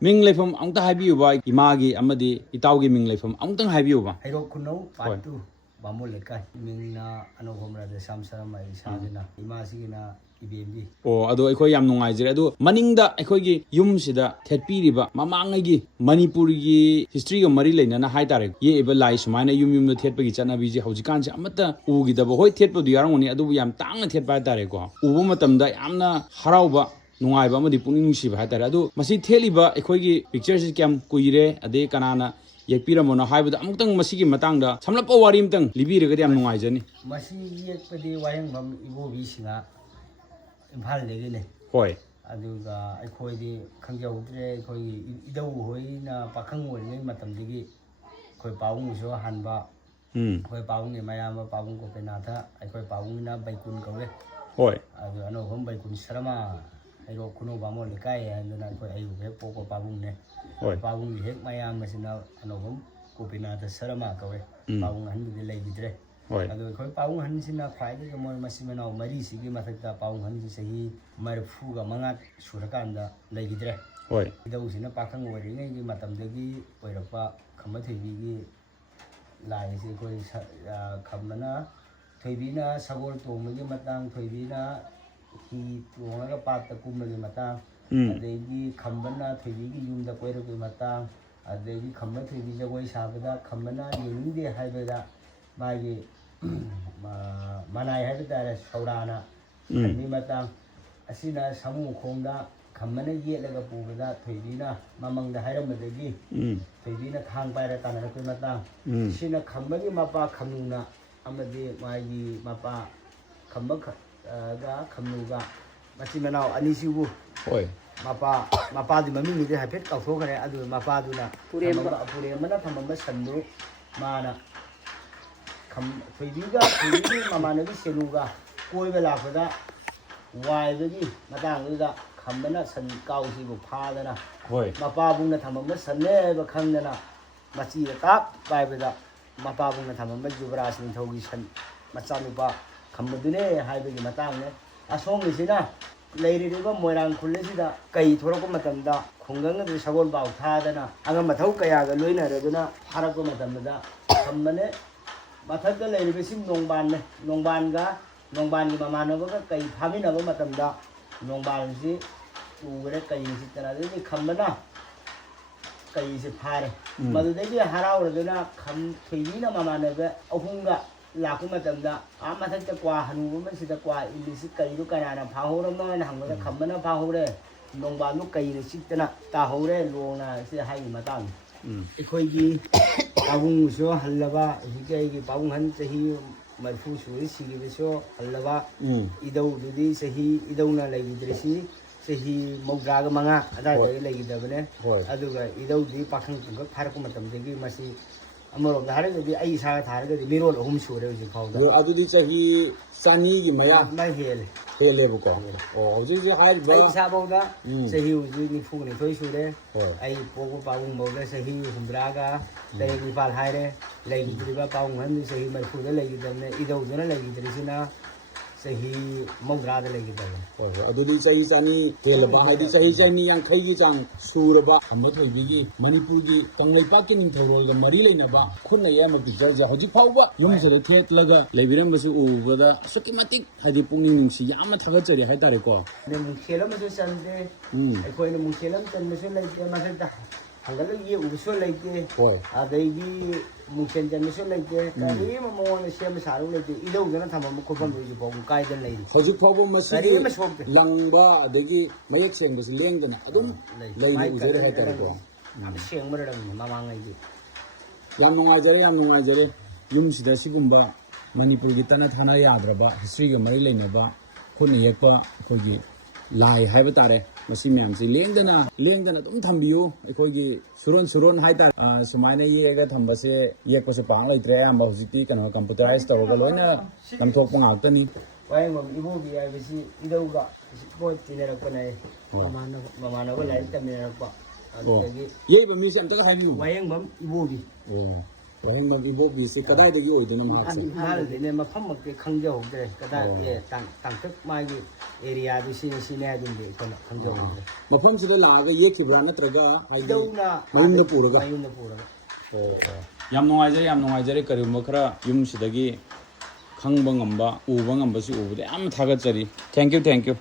ꯃꯤꯡ ꯂꯩꯐꯝ ꯑꯃꯨꯛꯇ ꯍꯥꯏꯕꯤꯌꯨꯕ ꯏꯃꯥꯒꯤ ꯑꯃꯗꯤ ꯏꯇꯥꯎꯒꯤ ꯃꯤꯡ ꯂꯩꯐꯝ ꯑꯃꯨꯛꯇꯪ ꯍꯥꯏꯕꯤꯌꯨꯕ ꯍꯩꯔꯣꯛ ꯈꯨꯅꯧ ꯄꯥꯠ 2 ꯕꯥꯃꯣꯟ ꯂꯩꯀꯥꯏ ꯃꯤꯡꯅ ꯑꯅꯧꯕꯝ ꯔꯥꯙꯦꯁ꯭ꯌꯥꯝ ꯁꯔꯃ ꯏꯁꯥꯒꯤꯅ ꯏꯃꯥꯁꯤꯒꯤꯅ ꯏꯕꯦꯝꯕꯤ ꯑꯗꯣ ꯑꯩꯈꯣꯏ ꯌꯥꯝ ꯅꯨꯡꯉꯥꯏꯖꯔꯦ ꯑꯗꯣ ꯃꯅꯤꯡꯗ ꯑꯩꯈꯣꯏꯒꯤ ꯌꯨꯝꯁꯤꯗ ꯊꯦꯠꯄꯤꯔꯤꯕ ꯃꯃꯥꯡꯉꯩꯒꯤ ꯃꯅꯤꯄꯨꯔꯒꯤ ꯍꯤꯁꯇ꯭ꯔꯤꯒ ꯃꯔꯤ ꯂꯩꯅꯅ ꯍꯥꯏꯇꯥꯔꯦ ꯌꯦꯛꯏꯕ ꯂꯥꯏ ꯁꯨꯃꯥꯏꯅ ꯌꯨꯝꯗ ꯊꯦꯠꯄꯒꯤ ꯆꯠꯅꯕꯤꯁꯦ ꯍꯧꯖꯤꯛꯀꯥꯟꯁꯦ ꯑꯃꯠꯇ ꯎꯈꯤꯗꯕ ꯍꯣꯏ ꯊꯦꯠꯄꯗꯨ ꯌꯥꯎꯔꯝꯒꯅꯤ ꯑꯗꯨꯕꯨ ꯌꯥꯝ ꯇꯥꯡꯅ ꯊꯦꯠꯄ ꯍꯥꯏꯇꯥꯔꯦꯀꯣ ꯎꯕ ꯃꯇꯝꯗ ꯌꯥꯝꯅ ꯍꯔꯥꯎꯕ ꯅꯨꯡꯉꯥꯏꯕ ꯑꯃꯗꯤ ꯄꯨꯛꯅꯤꯡ ꯅꯨꯡꯁꯤꯕ ꯍꯥꯏꯇꯥꯔꯦ ꯑꯗꯣ ꯃꯁꯤ ꯊꯦꯠꯂꯤꯕ ꯑꯩꯈꯣꯏꯒꯤ ꯄꯤꯛꯆꯔꯁꯤ ꯀꯌꯥꯝ ꯀꯨꯏꯔꯦ ꯑꯗꯩ ꯀꯅꯥꯅ ꯌꯦꯛꯄꯤꯔꯝꯕꯅꯣ ꯍꯥꯏꯕꯗ ꯑꯃꯨꯛꯇꯪ ꯃꯁꯤꯒꯤ ꯃꯇꯥꯡꯗ ꯁꯝꯂꯞꯄ ꯋꯥꯔꯤ ꯑꯃꯇꯪ ꯂꯤꯕꯤꯔꯒꯗꯤ ꯌꯥꯝ ꯅꯨꯡꯉꯥꯏꯖꯅꯤ ꯃꯁꯤ ꯌꯦꯛꯄꯗꯤ ꯋꯥꯍꯦꯡꯕꯝ ꯏꯕꯣꯕꯤꯁꯤꯡꯅ ꯏꯝꯐꯥꯜꯗꯒꯤꯅꯤ ꯍꯣꯏ ꯑꯗꯨꯒ ꯑꯩꯈꯣꯏꯗꯤ ꯈꯪꯖꯍꯧꯗ꯭ꯔꯦ ꯑꯩꯈꯣꯏꯒꯤ ꯏꯙꯧ ꯍꯣꯏꯅ ꯄꯥꯈꯪ ꯑꯣꯏꯔꯤꯉꯩ ꯃꯇꯝꯗꯒꯤ ꯑꯩꯈꯣꯏ ꯄꯥꯕꯨꯡꯁꯨ ꯍꯟꯕ ꯑꯩꯈꯣꯏ ꯄꯥꯕꯨꯡꯒꯤ ꯃꯌꯥꯝꯕ ꯄꯥꯕꯨꯡ ꯒꯣꯄꯤꯅꯥꯊ ꯑꯩꯈꯣꯏ ꯄꯥꯕꯨꯡꯒꯤꯅ ꯕꯩꯀꯨꯟ ꯀꯧꯋꯦ ꯍꯣꯏ ꯑꯗꯨ ꯑꯅꯧꯕꯝ ꯕꯩꯀꯨꯟ ꯁꯔꯃ ꯍꯩꯔꯣꯛ ꯈꯨꯅꯧ ꯕꯥꯃꯣꯟ ꯂꯩꯀꯥꯏ ꯍꯥꯏꯗꯅ ꯑꯩꯈꯣꯏ ꯑꯌꯨꯛ ꯍꯦꯛ ꯄꯣꯛꯄ ꯄꯥꯕꯨꯡꯅꯦ ꯄꯥꯕꯨꯡꯒꯤ ꯍꯦꯛ ꯃꯌꯥꯝꯕꯁꯤꯅ ꯑꯅꯧꯕꯝ ꯒꯣꯄꯤꯅꯥꯊ ꯁꯔꯃ ꯀꯧꯋꯦ ꯄꯥꯕꯨꯡ ꯑꯍꯟꯕꯨꯗꯤ ꯂꯩꯈꯤꯗ꯭ꯔꯦ ꯑꯗꯣ ꯑꯩꯈꯣꯏ ꯄꯥꯕꯨꯡ ꯑꯍꯟꯁꯤꯅ ꯈ꯭ꯋꯥꯏꯗꯒꯤ ꯃꯣꯏ ꯃꯆꯤꯟ ꯃꯅꯥꯎ ꯃꯔꯤꯁꯤꯒꯤ ꯃꯊꯛꯇ ꯄꯥꯕꯨꯡ ꯑꯍꯟꯁꯤ ꯆꯍꯤ 45 ꯁꯨꯔꯀꯥꯟꯗ ꯂꯩꯈꯤꯗ꯭ꯔꯦ ꯏꯙꯧꯁꯤꯅ ꯄꯥꯈꯪ ꯑꯣꯏꯔꯤꯉꯩꯒꯤ ꯃꯇꯝꯗꯒꯤ ꯑꯣꯏꯔꯛꯄ ꯈꯝꯕ ꯊꯣꯏꯕꯤꯒꯤ ꯂꯥꯏꯁꯤ ꯑꯩꯈꯣই ꯈꯝꯕꯅ ꯊꯣꯏꯕꯤꯅ ꯁꯒꯣꯜ ꯇꯣꯡꯕꯒꯤ ꯃꯇꯥꯡ ꯊꯣꯏꯕꯤꯅ ꯍꯤ ꯇꯣꯡꯉꯒ ꯄꯥꯠꯇ ꯀꯨꯝꯕꯒꯤ ꯃꯇꯥꯡ ꯑꯗꯩꯗꯤ ꯈꯝꯕꯅ ꯊꯣꯏꯕꯤꯒꯤ ꯌꯨꯝꯗ ꯀꯣꯏꯔꯛꯄꯒꯤ ꯃꯇꯥꯡ ꯑꯗꯩꯗꯤ ꯈꯝꯕ ꯊꯣꯏꯕꯤ ꯖꯒꯣꯏ ꯁꯥꯕꯗ ꯈꯝꯕꯅ ꯌꯦꯡꯅꯤꯡꯗꯦ ꯍꯥꯏꯕꯗ ꯃꯥꯒꯤ ꯃꯅꯥꯏ ꯍꯥꯏꯕ ꯇꯥꯔꯦ ꯁꯧꯔꯥꯅ ꯈꯟꯕꯒꯤ ꯃꯇꯥꯡ ꯑꯁꯤꯅ ꯁꯥꯃꯨ ꯈꯣꯡꯗ ꯈꯝꯕꯅ ꯌꯦꯠꯂꯒ ꯄꯨꯕꯗ ꯊꯣꯏꯕꯤꯅ ꯃꯃꯪꯗ ꯍꯥꯏꯔꯝꯕꯗꯒꯤ ꯊꯣꯏꯕꯤꯅ ꯊꯥꯡ ꯄꯥꯏꯔ ꯇꯥꯟꯅꯔꯛꯄꯒꯤ ꯃꯇꯥꯡ ꯁꯤꯅ ꯈꯝꯕꯒꯤ ꯃꯄꯥ ꯈꯝꯅꯨꯅ ꯑꯃꯗꯤ ꯃꯥꯒꯤ ꯃꯄꯥ ꯈꯝꯕꯒ ꯈꯝꯅꯨꯒ ꯃꯆꯤꯟ ꯃꯅꯥꯎ ꯑꯅꯤꯁꯤꯕꯨ ꯃꯄꯥꯗꯤ ꯃꯃꯤꯡꯗꯨꯗꯤ ꯍꯥꯏꯐꯦꯠ ꯀꯥꯎꯊꯣꯛꯈ꯭ꯔꯦ ꯑꯗꯨ ꯃꯄꯥꯗꯨꯅ ꯄꯨꯔꯦꯝꯕꯅ ꯊꯝꯃꯝꯕ ꯁꯟꯗꯨ ꯃꯥꯅ ꯊꯣꯏꯕꯤꯒꯤ ꯃꯃꯥꯟꯅꯕꯤ ꯁꯦꯅꯨꯒ ꯀꯣꯏꯕ ꯂꯥꯛꯄꯗ ꯋꯥꯏꯕꯒꯤ ꯃꯇꯥꯡꯗꯨꯗ ꯈꯝꯕꯅ ꯁꯟ ꯀꯥꯎꯁꯤꯕꯨ ꯐꯥꯗꯅ ꯃꯄꯥꯕꯨꯡꯅ ꯊꯝꯃꯝꯕ ꯁꯟꯅꯦ ꯍꯥꯏꯕ ꯈꯪꯗꯅ ꯃꯆꯤꯗ ꯇꯥꯞ ꯄꯥꯏꯕꯗ ꯃꯄꯥꯕꯨꯡꯅ ꯊꯝꯃꯝꯕ ꯌꯨꯕꯔꯥꯖ ꯅꯤꯡꯊꯧꯒꯤ ꯁꯟ ꯃꯆꯥꯅꯨꯄꯥ ꯈꯝꯕꯗꯨꯅꯦ ꯍꯥꯏꯕꯒꯤ ꯃꯇꯥꯡꯅꯦ ꯑꯁꯣꯝꯒꯤꯁꯤꯅ ꯂꯩꯔꯤꯕ ꯃꯣꯏꯔꯥꯡ ꯈꯨꯜ ꯑꯁꯤꯗ ꯀꯩ ꯊꯣꯔꯛꯄ ꯃꯇꯝꯗ ꯈꯨꯡꯒꯪ ꯑꯗꯨ ꯁꯒꯣꯜ ꯄꯥꯎ ꯊꯥꯗꯅ ꯑꯉꯝ ꯃꯊꯧ ꯀꯌꯥꯒ ꯂꯣꯏꯅꯔꯗꯨꯅ ꯐꯥꯔꯛꯄ ꯃꯇꯝꯗ ꯈꯝꯕꯅꯦ ꯃꯊꯛꯇ ꯂꯩꯔꯤꯕꯁꯤ ꯅꯣꯡꯕꯥꯟꯅꯦ ꯅꯣꯡꯕꯥꯟꯒꯤ ꯃꯃꯥꯟꯅꯕꯒ ꯀꯩ ꯐꯥꯃꯤꯟꯅꯕ ꯃꯇꯝꯗ ꯅꯣꯡꯕꯥꯟꯁꯤ ꯎꯈ꯭ꯔꯦ ꯀꯩ ꯁꯤꯠꯇꯅ ꯑꯗꯨꯗꯒꯤ ꯈꯝꯕꯅ ꯀꯩꯁꯤ ꯐꯥꯔꯦ ꯃꯗꯨꯗꯒꯤ ꯍꯔꯥꯎꯔꯗꯨꯅ ꯊꯣꯏꯕꯤꯅ ꯃꯃꯥꯟꯅꯕ ꯑꯍꯨꯝꯒ ꯂꯥꯛꯄ ꯃꯇꯝꯗ ꯃꯊꯛꯇ ꯀ꯭ꯋꯥ ꯍꯅꯨꯕ ꯑꯃꯁꯤꯗ ꯀ꯭ꯋꯥ ꯏꯜꯂꯤꯁꯤ ꯀꯩꯗꯨ ꯀꯅꯥꯅ ꯐꯥꯍꯧꯔꯝꯅꯣ ꯍꯥꯏꯅ ꯍꯪꯕꯗ ꯈꯝꯕꯅ ꯐꯥꯍꯧꯔꯦ ꯅꯣꯡꯕꯥꯟꯗꯨ ꯀꯩꯅ ꯆꯤꯛꯇꯅ ꯇꯥꯍꯧꯔꯦ ꯂꯣꯡꯅ ꯁꯤ ꯍꯥꯏꯒꯤ ꯃꯇꯥꯡꯅꯤ ꯑꯩꯈꯣꯏꯒꯤ ꯄꯥꯕꯨꯡꯁꯨ ꯍꯜꯂꯕ ꯍꯧꯖꯤꯛꯀꯤ ꯑꯩꯒꯤ ꯄꯥꯕꯨꯡ ꯍꯟ ꯆꯍꯤ 40 ꯁꯨꯔꯤ ꯁꯤꯈꯤꯕꯁꯨ ꯍꯜꯂꯕ ꯏꯙꯧꯗꯨꯗꯤ ꯏꯙꯧꯅ ꯂꯩꯈꯤꯗ꯭ꯔꯤꯁꯤ ꯆꯍꯤ 65 ꯑꯗꯥꯏꯗꯒꯤ ꯂꯩꯈꯤꯗꯕꯅꯦ ꯑꯗꯨꯒ ꯏꯙꯧꯗꯤ ꯄꯥꯈꯪ ꯄꯨꯡꯈꯛ ꯐꯥꯔꯛꯄ ꯃꯇꯝꯗꯒꯤ ꯃꯁꯤ ꯑꯃꯔꯣꯝꯗ ꯍꯥꯏꯔꯒꯗꯤ ꯑꯩ ꯏꯁꯥꯒ ꯊꯥꯔꯒꯗꯤ ꯃꯤꯔꯣꯜ 3 ꯁꯨꯔꯦ ꯍꯧꯖꯤꯛ ꯐꯥꯎꯗ ꯑꯗꯨꯗꯤ ꯆꯍꯤ 200ꯒꯤ ꯃꯌꯥ ꯍꯦꯜꯂꯦꯕꯀꯣ ꯍꯧꯖꯤꯛ ꯍꯥꯏꯔꯤꯕ ꯑꯩ ꯏꯁꯥꯐꯥꯎꯗ ꯆꯍꯤ ꯍꯧꯖꯤꯛ 92 ꯁꯨꯔꯦ ꯑꯩ ꯄꯣꯛꯄ ꯄꯥꯕꯨꯡꯐꯥꯎꯗ ꯆꯍꯤ 9 ꯍꯥꯏꯔꯦ ꯂꯩꯈꯤꯗ꯭ꯔꯤꯕ ꯄꯥꯕꯨꯡ ꯍꯟꯗꯤ ꯆꯍꯤ 40ꯗ ꯂꯩꯈꯤꯗꯕꯅꯦ ꯏꯙꯧꯗꯨꯅ ꯂꯩꯈꯤꯗ꯭ꯔꯤꯁꯤꯅ ꯆꯍꯤ 60ꯗ ꯂꯩꯈꯤꯗꯕꯅꯦ ꯑꯗꯨꯗꯤ ꯆꯍꯤ 200 ꯍꯦꯜꯂꯕ ꯍꯥꯏꯗꯤ ꯆꯍꯤ 250ꯒꯤ ꯆꯥꯡ ꯁꯨꯔꯕ ꯈꯝꯕ ꯊꯣꯏꯕꯤꯒꯤ ꯃꯅꯤꯄꯨꯔꯒꯤ ꯀꯪꯂꯩꯄꯥꯛꯀꯤ ꯅꯤꯡꯊꯧꯔꯣꯜꯒ ꯃꯔꯤ ꯂꯩꯅꯕ ꯈꯨꯠꯅ ꯌꯦꯛꯑꯝꯕ ꯄꯤꯛꯆꯔꯁꯦ ꯍꯧꯖꯤꯛ ꯐꯥꯎꯕ ꯌꯨꯝꯁꯤꯗ ꯊꯦꯠꯂꯒ ꯂꯩꯕꯤꯔꯝꯕꯁꯤ ꯎꯕꯗ ꯑꯁꯨꯛꯀꯤ ꯃꯇꯤꯛ ꯍꯥꯏꯗꯤ ꯄꯨꯛꯅꯤꯡ ꯅꯨꯡꯁꯤ ꯌꯥꯝꯅ ꯊꯥꯒꯠꯆꯔꯤ ꯍꯥꯏꯇꯥꯔꯦꯀꯣ ꯃꯨꯡꯈꯦꯜ ꯑꯃꯁꯨ ꯆꯟꯗꯦ ꯑꯩꯈꯣꯏꯅ ꯃꯨꯡꯈꯦꯜ ꯑꯃ ꯆꯟꯕꯁꯨ ꯂꯩꯇꯦ ꯃꯊꯛꯇ ꯍꯪꯒꯠꯂꯒ ꯌꯦꯛꯎꯕꯁꯨ ꯂꯩꯇꯦ ꯑꯗꯩꯗꯤ ꯃꯨꯡꯈꯦꯜ ꯆꯟꯕꯁꯨ ꯂꯩꯇꯦ ꯀꯔꯤꯝꯃ ꯃꯉꯣꯟꯗ ꯁꯦꯝꯕ ꯁꯥꯔꯨ ꯂꯩꯇꯦ ꯏꯙꯧꯗꯨꯅ ꯊꯝꯃꯝꯕ ꯈꯣꯠꯐꯝ ꯍꯧꯖꯤꯛ ꯐꯥꯎꯕ ꯀꯥꯏꯗꯅ ꯂꯩꯔꯤ ꯍꯧꯖꯤꯛ ꯐꯥꯎꯕ ꯃꯁꯤꯒꯤ ꯂꯪꯕ ꯑꯗꯒꯤ ꯃꯌꯦꯛ ꯁꯦꯡꯕꯁꯤ ꯂꯦꯡꯗꯅ ꯑꯗꯨꯝ ꯂꯩꯕ ꯎꯖꯔꯦ ꯍꯥꯏꯇꯥꯔꯦꯀꯣ ꯁꯦꯡꯕꯔꯝꯅꯤ ꯃꯃꯥꯡꯉꯩꯗꯤ ꯌꯥꯝ ꯅꯨꯡꯉꯥꯏꯖꯔꯦ ꯌꯨꯝꯁꯤꯗ ꯁꯤꯒꯨꯝꯕ ꯃꯅꯤꯄꯨꯔꯒꯤ ꯇꯠꯅ ꯊꯥꯅ ꯌꯥꯗ꯭ꯔꯕ ꯍꯤꯁꯇ꯭ꯔꯤꯒ ꯃꯔꯤ ꯂꯩꯅꯕ ꯈꯨꯠꯅ ꯌꯦꯛꯄ ꯑꯩꯈꯣꯏꯒꯤ ꯂꯥꯏ ꯍꯥꯏꯕ ꯇꯥꯔꯦ ꯃꯁꯤ ꯃꯌꯥꯝꯁꯤ ꯂꯦꯡꯗꯅ ꯑꯗꯨꯝ ꯊꯝꯕꯤꯌꯨ ꯑꯩꯈꯣꯏꯒꯤ ꯁꯨꯔꯣꯟ ꯍꯥꯏꯇꯥꯔꯦ ꯁꯨꯃꯥꯏꯅ ꯌꯦꯛꯑꯒ ꯊꯝꯕꯁꯦ ꯌꯦꯛꯄꯁꯦ ꯄꯥꯛ ꯂꯩꯇ꯭ꯔꯦ ꯑꯌꯥꯝꯕ ꯍꯧꯖꯤꯛꯇꯤ ꯀꯝꯄ꯭ꯌꯨꯇꯔꯥꯏꯁ ꯇꯧꯔꯒ ꯂꯣꯏꯅ ꯂꯪꯊꯣꯛꯄ ꯉꯥꯛꯇꯅꯤ ꯋꯥꯍꯦꯡꯕꯝ ꯏꯕꯣꯕꯤ ꯍꯥꯏꯕꯁꯤ ꯏꯙꯧꯒ ꯃꯣꯏ ꯇꯤꯟꯅꯔꯛꯄꯅꯦ ꯃꯃꯥꯟꯅꯕ ꯂꯥꯏꯔꯤꯛ ꯇꯝꯃꯤꯟꯅꯔꯛꯄ ꯑꯗꯨꯗꯒꯤ ꯌꯦꯛꯏꯕ ꯃꯤꯁꯦ ꯑꯝꯇ ꯍꯥꯏꯕꯤꯌꯨ ꯋꯥꯍꯦꯡꯕꯝ ꯏꯕꯣꯕꯤ ꯋꯥꯍꯦꯡꯕꯝ ꯏꯕꯣꯕꯤꯁꯤ ꯀꯗꯥꯏꯗꯒꯤ ꯑꯣꯏꯗꯣꯏꯅꯣ ꯃꯍꯥꯛꯁꯦ? ꯏꯝꯐꯥꯜꯗꯩꯅꯦ ꯃꯐꯝꯃꯛꯇꯤ ꯈꯪꯖꯍꯧꯗ꯭ꯔꯦ ꯀꯗꯥꯏ ꯇꯥꯡꯀꯛ ꯃꯥꯒꯤ ꯑꯦꯔꯤꯌꯥꯗꯨ ꯁꯤꯅꯦ ꯍꯥꯏꯗꯨꯝꯗꯤ ꯑꯩꯈꯣꯏꯅ ꯈꯪꯖꯍꯧꯗ꯭ꯔꯦ. ꯃꯐꯝꯁꯤꯗ ꯂꯥꯛꯑꯒ ꯌꯦꯛꯈꯤꯕ꯭ꯔꯥ ꯅꯠꯇ꯭ꯔꯒ ꯍꯥꯏꯗꯤ ꯏꯗꯧꯅ ꯃꯌꯨꯝꯗ ꯄꯨꯔꯒ? ꯃꯌꯨꯝꯗ ꯄꯨꯔꯒ. ꯌꯥꯝ ꯅꯨꯡꯉꯥꯏꯖꯔꯦ ꯀꯔꯤꯒꯨꯝꯕ ꯈꯔ ꯌꯨꯝꯁꯤꯗꯒꯤ ꯈꯪꯕ ꯉꯝꯕ ꯎꯕ ꯉꯝꯕꯁꯤ ꯎꯕꯗ ꯌꯥꯝ ꯊꯥꯒꯠꯆꯔꯤ. Thank you.